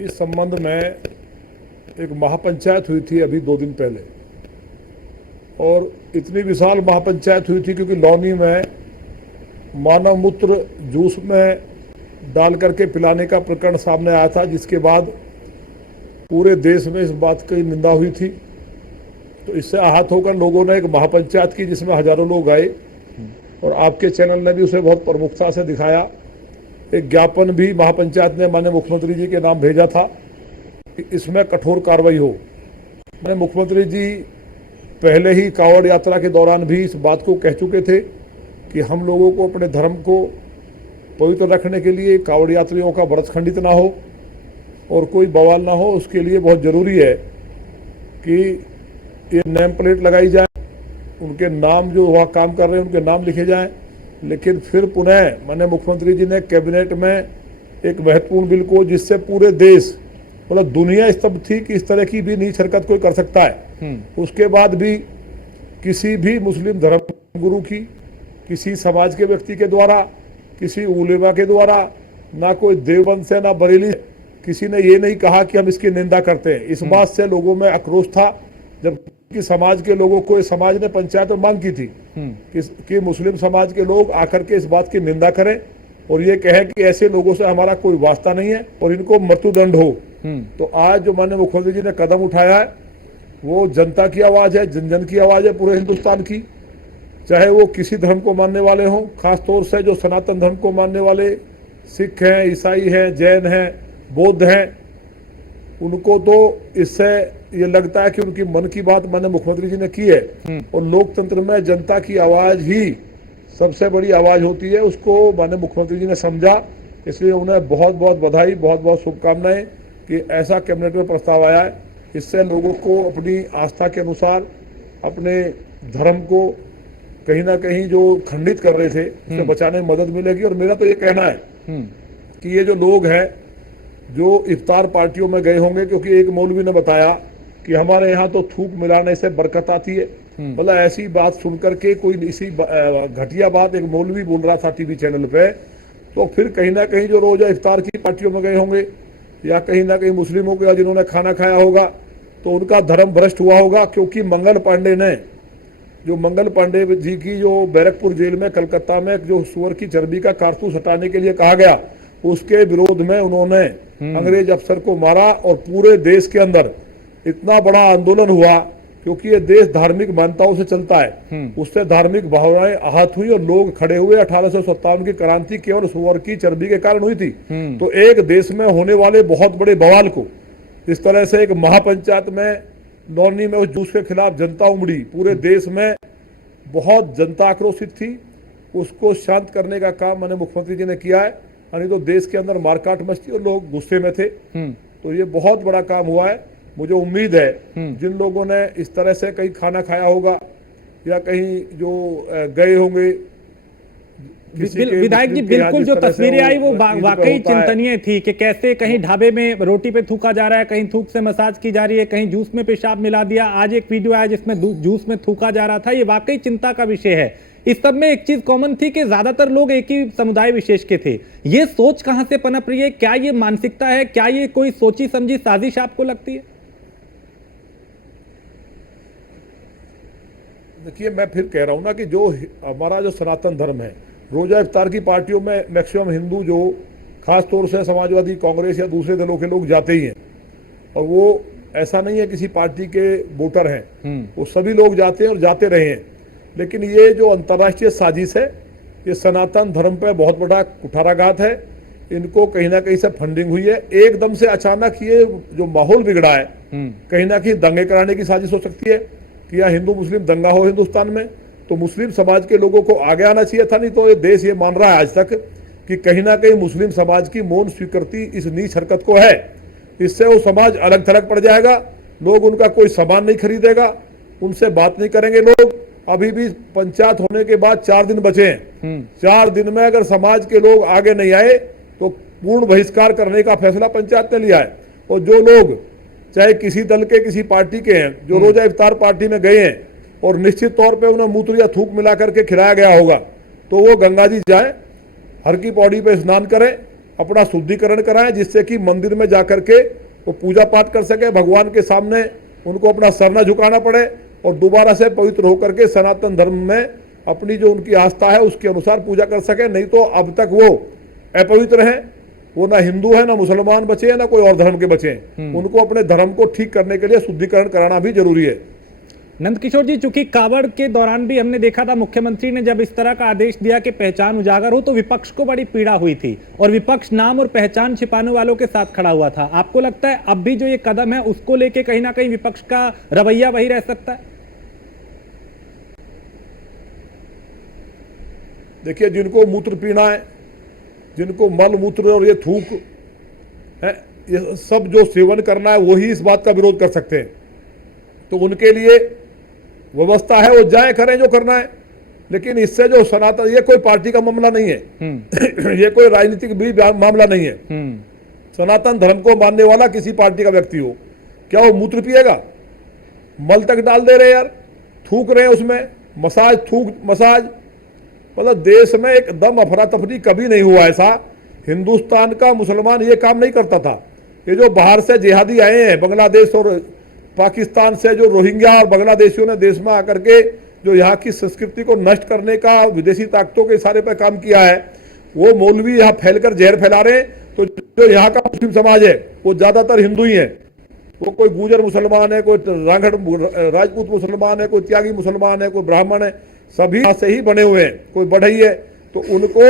इस संबंध में एक महापंचायत हुई थी अभी 2 दिन पहले, और इतनी विशाल महापंचायत हुई थी क्योंकि लौनी में मानव मूत्र जूस में डाल करके पिलाने का प्रकरण सामने आया था, जिसके बाद पूरे देश में इस बात की निंदा हुई थी। तो इससे आहत होकर लोगों ने एक महापंचायत की जिसमें हजारों लोग आए, और आपके चैनल ने भी उसे बहुत प्रमुखता से दिखाया। एक ज्ञापन भी महापंचायत ने माननीय मुख्यमंत्री जी के नाम भेजा था कि इसमें कठोर कार्रवाई हो। माननीय मुख्यमंत्री जी पहले ही कांवड़ यात्रा के दौरान भी इस बात को कह चुके थे कि हम लोगों को अपने धर्म को पवित्र रखने के लिए कांवड़ यात्रियों का व्रत खंडित ना हो और कोई बवाल ना हो, उसके लिए बहुत ज़रूरी है कि ये नेम प्लेट लगाई जाए, उनके नाम जो वहाँ काम कर रहे हैं उनके नाम लिखे जाएं। लेकिन फिर पुनः माननीय मुख्यमंत्री जी ने कैबिनेट में एक महत्वपूर्ण बिल को, जिससे पूरे देश मतलब दुनिया स्तब्ध थी कि इस तरह की भी नीच हरकत कोई कर सकता है, उसके बाद भी किसी भी मुस्लिम धर्म गुरु की, किसी समाज के व्यक्ति के द्वारा, किसी उलेमा के द्वारा, ना कोई देवबंद से ना बरेली, किसी ने ये नहीं कहा कि हम इसकी निंदा करते हैं। इस बात से लोगों में आक्रोश था, जबकि समाज के लोगों को समाज ने पंचायत में मांग की थी कि मुस्लिम समाज के लोग आकर के इस बात की निंदा करें और ये कहें कि ऐसे लोगों से हमारा कोई वास्ता नहीं है और इनको मृत्युदंड हो। तो आज जो माननीय मुख्यमंत्री जी ने कदम उठाया है वो जनता की आवाज़ है, जन जन की आवाज़ है पूरे हिंदुस्तान की, चाहे वो किसी धर्म को मानने वाले हों, खासतौर से जो सनातन धर्म को मानने वाले सिख हैं, ईसाई हैं, जैन हैं, बौद्ध हैं, उनको तो इससे ये लगता है कि उनकी मन की बात माननीय मुख्यमंत्री जी ने की है। और लोकतंत्र में जनता की आवाज़ ही सबसे बड़ी आवाज़ होती है, उसको माननीय मुख्यमंत्री जी ने समझा। इसलिए उन्हें बहुत बहुत बधाई, बहुत बहुत शुभकामनाएं कि ऐसा कैबिनेट में प्रस्ताव आया है। इससे लोगों को अपनी आस्था के अनुसार अपने धर्म को कहीं ना कहीं जो खंडित कर रहे थे उसे बचाने में मदद मिलेगी। और मेरा तो ये कहना है कि ये जो लोग हैं जो इफ्तार पार्टियों में गए होंगे, क्योंकि एक मौलवी ने बताया कि हमारे यहाँ तो थूक मिलाने से बरकत आती है, मतलब ऐसी बात सुनकर के कोई इसी घटिया बात एक मौलवी बोल रहा था टीवी चैनल पे, तो फिर कहीं ना कहीं जो रोजा इफ्तार की पार्टियों में गए होंगे या कहीं ना कहीं मुस्लिमों के जिन्होंने खाना खाया होगा तो उनका धर्म भ्रष्ट हुआ होगा। क्योंकि मंगल पांडे ने, जो मंगल पांडे जी की जो बैरकपुर जेल में कलकत्ता में जो सुअर की चर्बी का कारतूस हटाने के लिए कहा गया, उसके विरोध में उन्होंने अंग्रेज अफसर को मारा और पूरे देश के अंदर इतना बड़ा आंदोलन हुआ, क्योंकि ये देश धार्मिक मान्यताओं से चलता है, उससे धार्मिक भावनाएं आहत हुई और लोग खड़े हुए। 1857 की क्रांति केवल सुअर की चर्बी के कारण हुई थी। तो एक देश में होने वाले बहुत बड़े बवाल को इस तरह से एक महापंचायत में लौनी में उस जूस के खिलाफ जनता उमड़ी, पूरे देश में बहुत जनता आक्रोशित थी, उसको शांत करने का काम माननीय मुख्यमंत्री जी ने किया है। यानी तो देश के अंदर मारकाट मचती और लोग गुस्से में थे, तो ये बहुत बड़ा काम हुआ है। मुझे उम्मीद है जिन लोगों ने इस तरह से कहीं खाना खाया होगा या कहीं जो गए होंगे, विधायक जी बिल्कुल जो तस्वीरें आई वो वाकई चिंतनीय थी कि कैसे कहीं ढाबे में रोटी पे थूका जा रहा है, कहीं थूक से मसाज की जा रही है, कहीं जूस में पेशाब मिला दिया। आज एक वीडियो आया जिसमें जूस में थूका जा रहा था। ये वाकई चिंता का विषय है। इस सब में एक चीज कॉमन थी कि ज्यादातर लोग एक ही समुदाय विशेष के थे। ये सोच कहां से पनप रही है? क्या ये मानसिकता है? क्या ये कोई सोची समझी साजिश आपको लगती है? देखिए, मैं फिर कह रहा हूं ना कि जो हमारा जो सनातन धर्म है, रोजा इफ्तार की पार्टियों में मैक्सिमम हिंदू, जो खास तौर से समाजवादी, कांग्रेस या दूसरे दलों के लोग जाते ही हैं, और वो ऐसा नहीं है किसी पार्टी के वोटर हैं, वो सभी लोग जाते हैं और जाते रहे हैं। लेकिन ये जो अंतर्राष्ट्रीय साजिश है, ये सनातन धर्म पे बहुत बड़ा कुठाराघात है। इनको कहीं ना कहीं से फंडिंग हुई है। एकदम से अचानक ये जो माहौल बिगड़ा है, कहीं ना कहीं दंगे कराने की साजिश हो सकती है कि या हिंदू मुस्लिम दंगा हो हिंदुस्तान में, तो मुस्लिम समाज के लोगों को आगे आना चाहिए था। नहीं तो ये देश ये मान रहा है आज तक कि कहीं ना कहीं मुस्लिम समाज की मौन स्वीकृति इस नीच हरकत को है। इससे वो समाज अलग थलग पड़ जाएगा, लोग उनका कोई सामान नहीं खरीदेगा, उनसे बात नहीं करेंगे लोग। अभी भी पंचायत होने के बाद 4 दिन बचे हैं। 4 दिन में अगर समाज के लोग आगे नहीं आए तो पूर्ण बहिष्कार करने का फैसला पंचायत ने लिया है। और जो लोग चाहे किसी दल के, किसी पार्टी के हैं, जो रोजा इफ्तार पार्टी में गए हैं और निश्चित तौर पे उन्हें मूत्र या थूक मिला करके खिलाया गया होगा, तो वो गंगा जी जाए, हर की पौड़ी पे स्नान करें, अपना शुद्धिकरण कराएं, जिससे कि मंदिर में जाकर के वो पूजा पाठ कर सके, भगवान के सामने उनको अपना सर न झुकाना पड़े और दोबारा से पवित्र होकर के सनातन धर्म में अपनी जो उनकी आस्था है उसके अनुसार पूजा कर सके। नहीं तो अब तक वो अपवित्र हैं, वो ना हिंदू है, ना मुसलमान बचे हैं, ना कोई और धर्म के बचे हैं। उनको अपने धर्म को ठीक करने के लिए शुद्धिकरण कराना भी जरूरी है। नंदकिशोर जी, चूंकि कावड़ के दौरान भी हमने देखा था मुख्यमंत्री ने जब इस तरह का आदेश दिया कि पहचान उजागर हो तो विपक्ष को बड़ी पीड़ा हुई थी और विपक्ष नाम और पहचान छिपाने वालों के साथ खड़ा हुआ था। आपको लगता है अब भी जो ये कदम है उसको लेके कहीं ना कहीं विपक्ष का रवैया वही रह सकता है? देखिए, जिनको मूत्र पीना है, जिनको मल मूत्र और ये थूक है, ये सब जो सेवन करना है वही इस बात का विरोध कर सकते हैं। तो उनके लिए व्यवस्था है, वो जाए करें जो करना है। लेकिन इससे जो सनातन, ये कोई पार्टी का मामला नहीं है ये कोई राजनीतिक भी मामला नहीं है। सनातन धर्म को मानने वाला किसी पार्टी का व्यक्ति हो, क्या वो मूत्र पिएगा? मल तक डाल दे रहे यार, थूक रहे हैं उसमें, मसाज थूक मसाज, मतलब देश में एकदम अफरा तफरी कभी नहीं हुआ ऐसा। हिंदुस्तान का मुसलमान ये काम नहीं करता था। ये जो बाहर से जिहादी आए हैं, बांग्लादेश और पाकिस्तान से, जो रोहिंग्या और बांग्लादेशियों ने देश में आकर के जो यहाँ की संस्कृति को नष्ट करने का विदेशी ताकतों के इशारे पर काम किया है, वो मौलवी यहाँ फैलकर जहर फैला रहे हैं। तो जो यहाँ का मुस्लिम समाज है वो ज्यादातर हिंदू ही है। वो कोई गुजर मुसलमान है, कोई रांगड़ राजपूत मुसलमान है, कोई त्यागी मुसलमान है, कोई ब्राह्मण है, सभी से ही बने हुए हैं, कोई बढ़ई है। तो उनको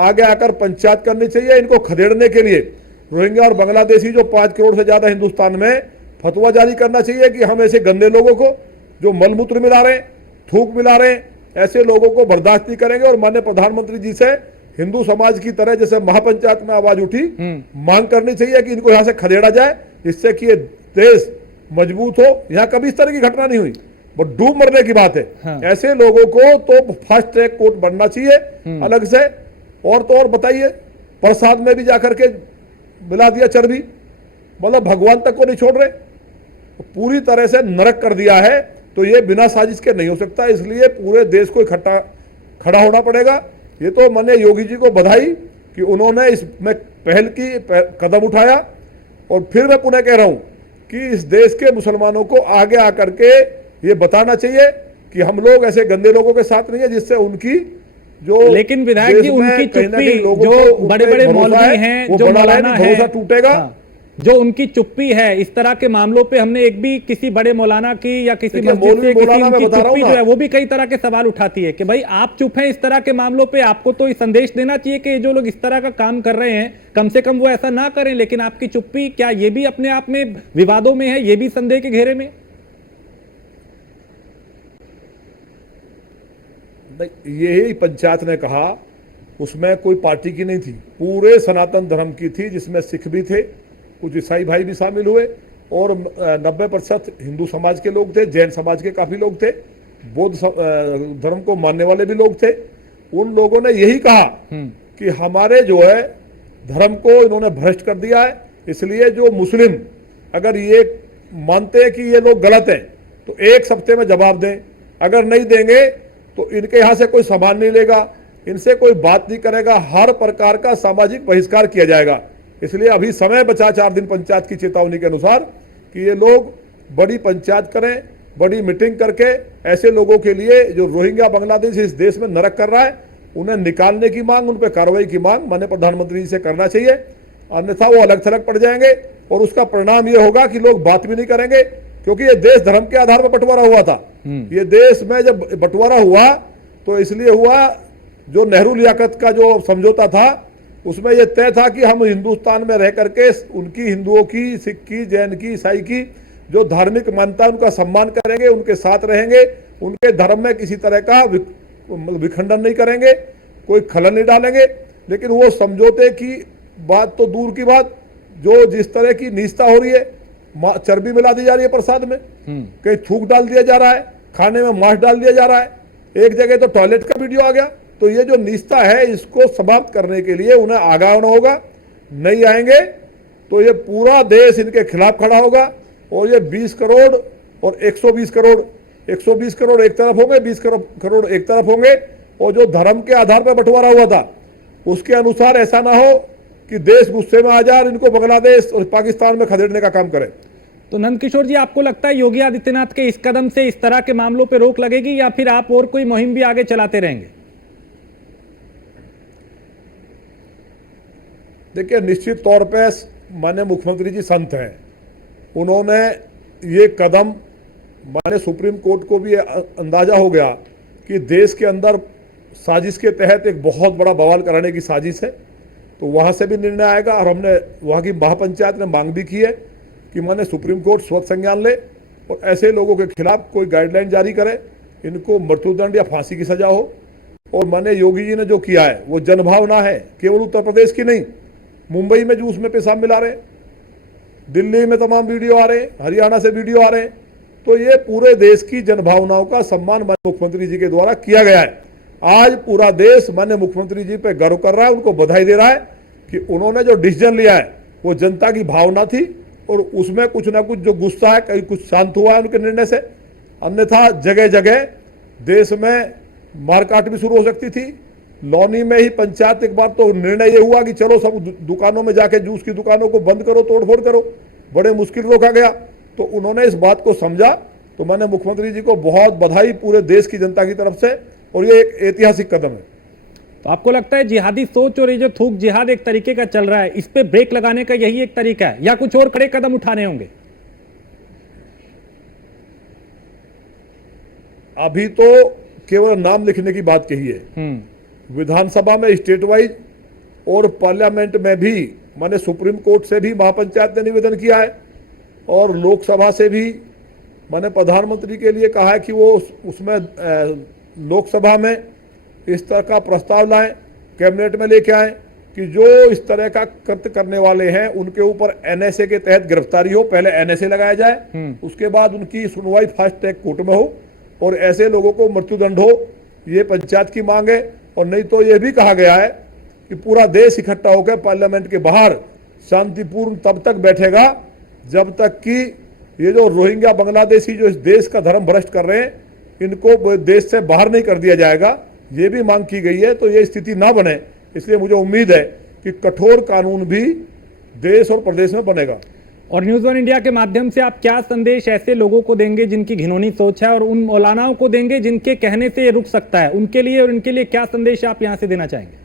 आगे आकर पंचायत करनी चाहिए। इनको खदेड़ने के लिए रोहिंग्या और बांग्लादेशी जो 5 करोड़ से ज्यादा हिंदुस्तान में, फतवा जारी करना चाहिए कि हम ऐसे गंदे लोगों को जो मलमूत्र मिला रहे हैं, थूक मिला रहे हैं, ऐसे लोगों को बर्दाश्त नहीं करेंगे। और माननीय प्रधानमंत्री जी से हिंदू समाज की तरह जैसे महापंचायत में आवाज उठी, मांग करनी चाहिए कि इनको यहाँ से खदेड़ा जाए, जिससे कि ये देश मजबूत हो। यहाँ कभी इस तरह की घटना नहीं हुई, वो डूब मरने की बात है। हाँ। ऐसे लोगों को तो फास्ट ट्रैक कोर्ट बनना चाहिए अलग से। और तो और बताइए, प्रसाद में भी जाकर के मिला दिया चर्बी, मतलब भगवान तक को नहीं छोड़ रहे, पूरी तरह से नरक कर दिया है। तो ये बिना साजिश के नहीं हो सकता, इसलिए पूरे देश को इकट्ठा खड़ा होना पड़ेगा। ये तो माननीय योगी जी को बधाई कि उन्होंने इसमें पहल की, कदम उठाया। और फिर मैं पुनः कह रहा हूं कि इस देश के मुसलमानों को आगे आकर के ये बताना चाहिए कि हम लोग ऐसे गंदे लोगों के साथ नहीं है, जिससे उनकी जो, लेकिन विधायक जी उनकी चुप्पी, जो बड़े बड़े मौलवी हैं, जो मौलाना है, भरोसा टूटेगा। हाँ, जो उनकी चुप्पी है इस तरह के मामलों पे, हमने एक भी किसी बड़े मौलाना की या किसी मस्जिद से किसी उनकी चुप्पी जो है वो भी कई तरह के सवाल उठाती है कि भाई आप चुप हैं इस तरह के मामलों पे। आपको तो ये संदेश देना चाहिए कि जो लोग इस तरह का काम कर रहे हैं कम से कम वो ऐसा ना करें। लेकिन आपकी चुप्पी, क्या ये भी अपने आप में विवादों में है, ये भी संदेह के घेरे में? यही पंचायत ने कहा, उसमें कोई पार्टी की नहीं थी, पूरे सनातन धर्म की थी, जिसमें सिख भी थे, कुछ ईसाई भाई भी शामिल हुए और 90% हिंदू समाज के लोग थे, जैन समाज के काफी लोग थे, बौद्ध धर्म को मानने वाले भी लोग थे। उन लोगों ने यही कहा कि हमारे जो है धर्म को इन्होंने भ्रष्ट कर दिया है, इसलिए जो मुस्लिम अगर ये मानते हैं कि ये लोग गलत हैं तो 1 हफ्ते में जवाब दें। अगर नहीं देंगे तो इनके यहाँ से कोई सामान नहीं लेगा, इनसे कोई बात नहीं करेगा, हर प्रकार का सामाजिक बहिष्कार किया जाएगा। इसलिए अभी समय बचा 4 दिन पंचायत की चेतावनी के अनुसार कि ये लोग बड़ी पंचायत करें, बड़ी मीटिंग करके ऐसे लोगों के लिए जो रोहिंग्या बांग्लादेश इस देश में नरक कर रहा है, उन्हें निकालने की मांग, उन पर कार्रवाई की मांग माननीय प्रधानमंत्री जी से करना चाहिए। अन्यथा वो अलग थलग पड़ जाएंगे और उसका परिणाम ये होगा कि लोग बात भी नहीं करेंगे, क्योंकि ये देश धर्म के आधार पर बंटवारा हुआ था। ये देश में जब बंटवारा हुआ तो इसलिए हुआ, जो नेहरू लियाकत का जो समझौता था उसमें यह तय था कि हम हिंदुस्तान में रह करके उनकी, हिंदुओं की, सिख की, जैन की, ईसाई की जो धार्मिक मान्यता है उनका सम्मान करेंगे, उनके साथ रहेंगे, उनके धर्म में किसी तरह का विखंडन नहीं करेंगे, कोई खलल नहीं डालेंगे। लेकिन वो समझौते की बात तो दूर की बात, जो जिस तरह की नीचता हो रही है, चर्बी मिला दी जा रही है प्रसाद में, कहीं थूक डाल दिया जा रहा है, खाने में मांस डाल दिया जा रहा है, एक जगह तो टॉयलेट का वीडियो आ गया। तो ये जो नीचता है इसको समाप्त करने के लिए उन्हें आगाह होना होगा। नहीं आएंगे तो ये पूरा देश इनके खिलाफ खड़ा होगा और ये 20 करोड़ और 120 करोड़, 120 करोड़ एक तरफ होंगे, 20 करोड़ एक तरफ होंगे। और जो धर्म के आधार पर बंटवारा हुआ था उसके अनुसार ऐसा ना हो कि देश गुस्से में आ जाए और इनको बांग्लादेश और पाकिस्तान में खदेड़ने का काम करे। तो नंदकिशोर जी, आपको लगता है योगी आदित्यनाथ के इस कदम से इस तरह के मामलों पर रोक लगेगी या फिर आप और कोई मुहिम भी आगे चलाते रहेंगे? देखिए, निश्चित तौर पे माननीय मुख्यमंत्री जी संत हैं। उन्होंने ये कदम, माननीय सुप्रीम कोर्ट को भी अंदाजा हो गया कि देश के अंदर साजिश के तहत एक बहुत बड़ा बवाल कराने की साजिश है, तो वहाँ से भी निर्णय आएगा। और हमने वहाँ की महापंचायत ने मांग भी की है कि माननीय सुप्रीम कोर्ट स्वतः संज्ञान ले और ऐसे लोगों के खिलाफ कोई गाइडलाइन जारी करे, इनको मृत्युदंड या फांसी की सजा हो। और माननीय योगी जी ने जो किया है वो जनभावना है, केवल उत्तर प्रदेश की नहीं। मुंबई में जूस में पेशाब मिला रहे, दिल्ली में तमाम वीडियो आ रहे, हरियाणा से वीडियो आ रहे, तो ये पूरे देश की जनभावनाओं का सम्मान माननीय मुख्यमंत्री जी के द्वारा किया गया है। आज पूरा देश माननीय मुख्यमंत्री जी पे गर्व कर रहा है, उनको बधाई दे रहा है कि उन्होंने जो डिसीजन लिया है वो जनता की भावना थी और उसमें कुछ ना कुछ जो गुस्सा है, कहीं कुछ शांत हुआ है उनके निर्णय से। अन्यथा जगह जगह देश में मारकाट भी शुरू हो सकती थी। लौनी में ही पंचायत एक बार तो निर्णय ये हुआ कि चलो सब दुकानों में जाके जूस की दुकानों को बंद करो, तोड़फोड़ करो, बड़े मुश्किल रोका गया। तो उन्होंने इस बात को समझा, तो मैंने मुख्यमंत्री जी को बहुत बधाई पूरे देश की जनता की तरफ से, और ये एक ऐतिहासिक कदम है। तो आपको लगता है जिहादी सोच और ये जो थूक जिहाद एक तरीके का चल रहा है, इस पे ब्रेक लगाने का यही एक तरीका है या कुछ और कड़े कदम उठाने होंगे? अभी तो केवल नाम लिखने की बात कही है। विधानसभा में स्टेट वाइज और पार्लियामेंट में भी माने सुप्रीम कोर्ट से भी महापंचायत ने निवेदन किया है और लोकसभा से भी मैंने प्रधानमंत्री के लिए कहा है कि वो उसमें लोकसभा में इस तरह का प्रस्ताव लाएं, कैबिनेट में लेके आए कि जो इस तरह का कृत्य करने वाले हैं उनके ऊपर एनएसए के तहत गिरफ्तारी हो। पहले एनएसए लगाया जाए, उसके बाद उनकी सुनवाई फास्ट ट्रैक कोर्ट में हो और ऐसे लोगों को मृत्युदंड हो। ये पंचायत की मांग है। और नहीं तो ये भी कहा गया है कि पूरा देश इकट्ठा होकर पार्लियामेंट के बाहर शांतिपूर्ण तब तक बैठेगा जब तक कि ये जो रोहिंग्या बांग्लादेशी जो इस देश का धर्म भ्रष्ट कर रहे हैं, इनको देश से बाहर नहीं कर दिया जाएगा। ये भी मांग की गई है। तो ये स्थिति ना बने, इसलिए मुझे उम्मीद है कि कठोर कानून भी देश और प्रदेश में बनेगा। और न्यूज़ वन इंडिया के माध्यम से आप क्या संदेश ऐसे लोगों को देंगे जिनकी घिनौनी सोच है और उन मौलानाओं को देंगे जिनके कहने से ये रुक सकता है, उनके लिए और इनके लिए क्या संदेश आप यहां से देना चाहेंगे?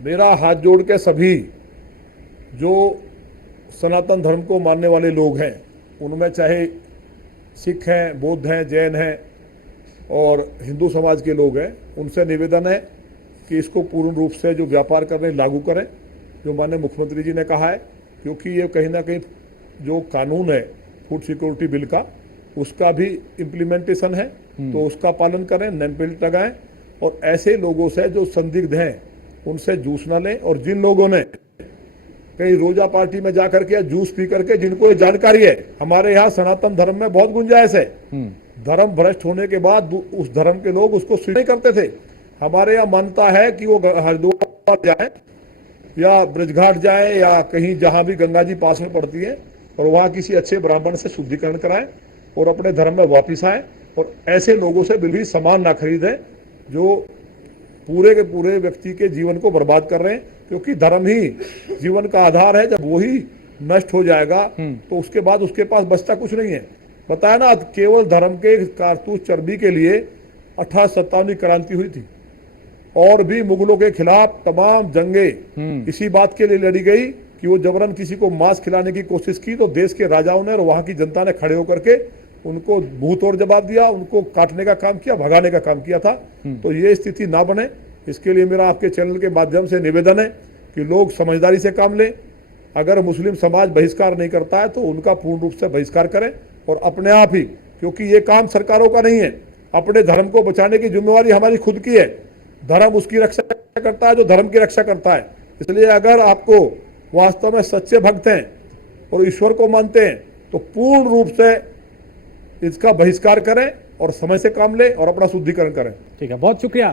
मेरा हाथ जोड़ के सभी जो सनातन धर्म को मानने वाले लोग हैं, उनमें चाहे सिख हैं, बौद्ध हैं, जैन हैं और हिंदू समाज के लोग हैं, उनसे निवेदन है कि इसको पूर्ण रूप से जो व्यापार कर रहे हैं लागू करें, जो माननीय मुख्यमंत्री जी ने कहा है। क्योंकि ये कहीं ना कहीं जो कानून है फूड सिक्योरिटी बिल का, उसका भी इम्प्लीमेंटेशन है, तो उसका पालन करें, नेम प्लेट लगाएं और ऐसे लोगों से जो संदिग्ध हैं उनसे जूस ना लें। और जिन लोगों ने कहीं रोजा पार्टी में जाकर के या जूस पी करके, जिनको ये जानकारी है, हमारे यहाँ सनातन धर्म में बहुत गुंजाइश है, धर्म भ्रष्ट होने के बाद उस धर्म के लोग उसको स्वीकार नहीं करते थे। हमारे यहाँ मानता है कि वो हरिद्वार जाए या ब्रजघाट जाए या कहीं जहाँ भी गंगा जी पास में पड़ती है और वहाँ किसी अच्छे ब्राह्मण से शुद्धिकरण कराएं और अपने धर्म में वापिस आए। और ऐसे लोगों से बिल्कुल भी सामान ना खरीदें जो पूरे के पूरे व्यक्ति के जीवन को बर्बाद कर रहे हैं। क्योंकि धर्म ही जीवन का आधार है। जब वही नष्ट हो जाएगा तो उसके बाद उसके पास बचता कुछ नहीं है। बताया ना, केवल धर्म के कारतूस चर्बी के लिए 1857 की क्रांति हुई थी और भी मुगलों के खिलाफ तमाम जंगें इसी बात के लिए लड़ी गई कि वो जबरन किसी को मांस खिलाने की कोशिश की, तो देश के राजाओं ने और वहां की जनता ने खड़े होकर के उनको मुंह तोड़ जवाब दिया, उनको काटने का काम किया, भगाने का काम किया था। तो ये स्थिति ना बने, इसके लिए मेरा आपके चैनल के माध्यम से निवेदन है कि लोग समझदारी से काम लें। अगर मुस्लिम समाज बहिष्कार नहीं करता है तो उनका पूर्ण रूप से बहिष्कार करें और अपने आप ही, क्योंकि ये काम सरकारों का नहीं है, अपने धर्म को बचाने की जिम्मेवारी हमारी खुद की है। धर्म उसकी रक्षा करता है जो धर्म की रक्षा करता है। इसलिए अगर आपको वास्तव में सच्चे भक्त हैं और ईश्वर को मानते हैं तो पूर्ण रूप से इसका बहिष्कार करें और समय से काम लें और अपना शुद्धिकरण करें। ठीक है, बहुत शुक्रिया।